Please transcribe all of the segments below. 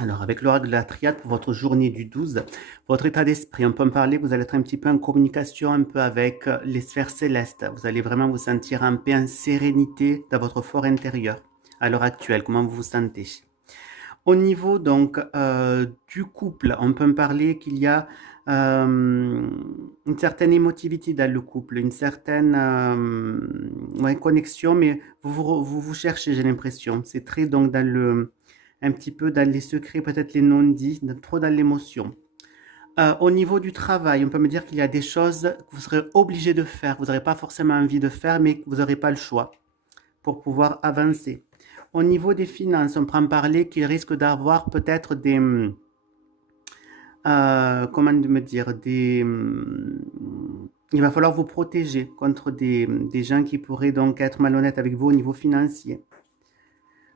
Alors, avec l'oracle de la triade pour votre journée du 12, votre état d'esprit, on peut en parler, vous allez être un petit peu en communication un peu avec les sphères célestes. Vous allez vraiment vous sentir en paix, en sérénité dans votre fort intérieur. À l'heure actuelle, comment vous vous sentez? Au niveau donc du couple, on peut me parler qu'il y a une certaine émotivité dans le couple, une certaine ouais, connexion, mais vous cherchez, j'ai l'impression. C'est très donc dans un petit peu dans les secrets, peut-être les non-dits, trop dans l'émotion. Au niveau du travail, on peut me dire qu'il y a des choses que vous serez obligé de faire, vous n'aurez pas forcément envie de faire, mais que vous n'aurez pas le choix pour pouvoir avancer. Au niveau des finances, on prend parler qu'il risque d'avoir peut-être des, comment me dire, il va falloir vous protéger contre des gens qui pourraient donc être malhonnêtes avec vous au niveau financier.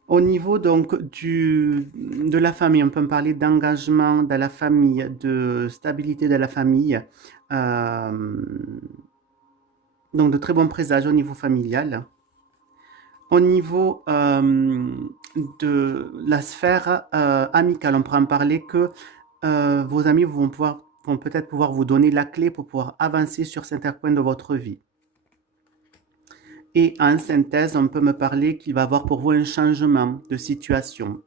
Au niveau donc de la famille, on peut me parler d'engagement dans la famille, de stabilité dans la famille, euh, donc de très bons présages au niveau familial. Au niveau de la sphère amicale, on pourra en parler que vos amis vont peut-être pouvoir vous donner la clé pour pouvoir avancer sur certains points de votre vie. Et en synthèse, on peut me parler qu'il va y avoir pour vous un changement de situation.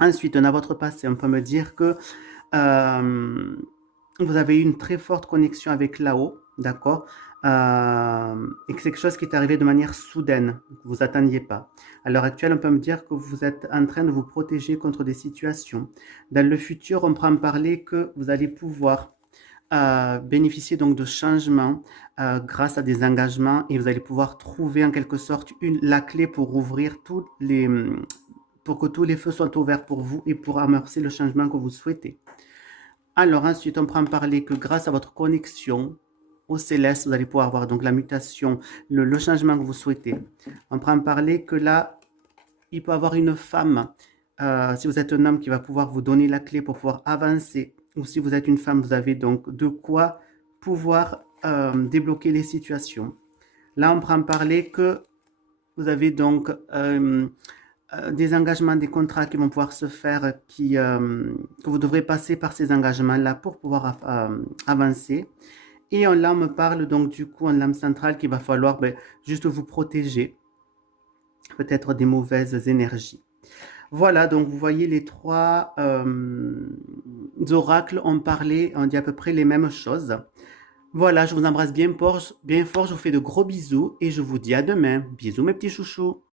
Ensuite, on a votre passé. On peut me dire que vous avez eu une très forte connexion avec là-haut, d'accord, et que c'est quelque chose qui est arrivé de manière soudaine, que vous attendiez pas. À l'heure actuelle, on peut me dire que vous êtes en train de vous protéger contre des situations. Dans le futur, on pourra me parler que vous allez pouvoir bénéficier donc de changements grâce à des engagements et vous allez pouvoir trouver en quelque sorte la clé pour ouvrir pour que tous les feux soient ouverts pour vous et pour amorcer le changement que vous souhaitez. Alors ensuite, on prend parler que grâce à votre connexion au céleste, vous allez pouvoir avoir donc la mutation, le changement que vous souhaitez. On prend parler que là, il peut y avoir une femme, si vous êtes un homme qui va pouvoir vous donner la clé pour pouvoir avancer, ou si vous êtes une femme, vous avez donc de quoi pouvoir débloquer les situations. Là, on prend parler que vous avez donc des engagements, des contrats qui vont pouvoir se faire, que vous devrez passer par ces engagements-là pour pouvoir avancer. Et là, on me parle donc du coup en lame centrale qu'il va falloir juste vous protéger, peut-être des mauvaises énergies. Voilà, donc vous voyez les trois oracles ont parlé, on dit à peu près les mêmes choses. Voilà, je vous embrasse bien fort, je vous fais de gros bisous et je vous dis à demain. Bisous mes petits chouchous.